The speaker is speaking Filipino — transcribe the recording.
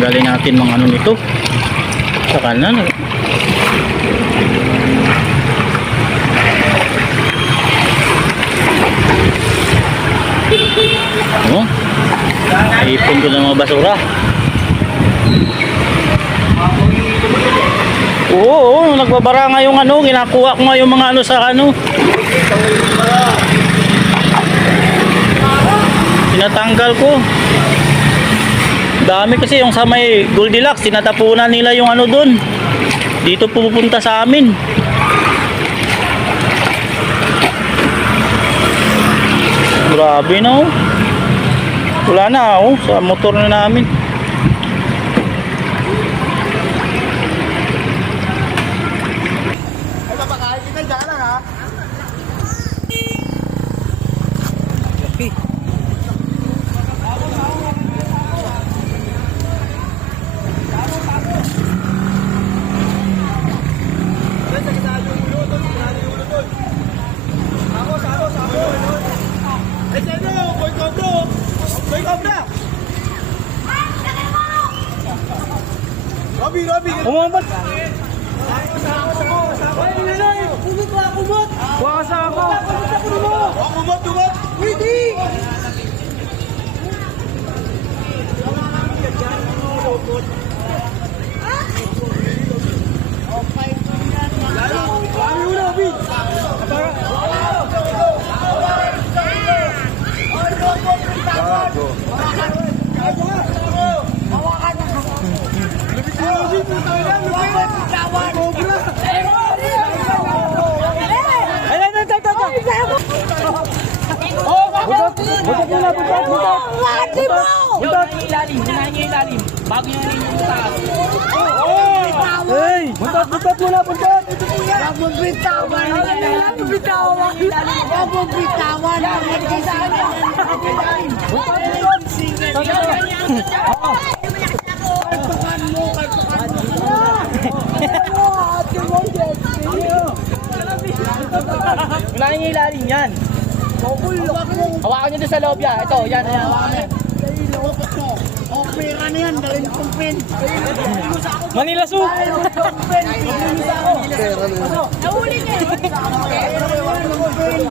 Tanggalin natin mga ano nito sa kanan. Oh, ipon ko ng mga basura. Oo, nagbabara nga yung ano, ginakuha ko nga yung mga ano sa ano. Tinatanggal ko. Dami kasi yung sa may Goldilocks, tinatapunan nila yung ano dun. Dito pupunta sa amin. Grabe na oh. Wala na oh, sa motor na namin. Robi. Umabot. Kumot. Wasa ako. Kumot. Pwede. Ilalim. Bago nyo yung taas. Hey! Buntot muna, buntot! Huwag mong bitawan. Unahin nyo ilalim yan. Hawakan nyo doon sa loob yan. Ito, yan. Pera na yan, dalhin kong pen. Manila Soup! Nahuli na eh.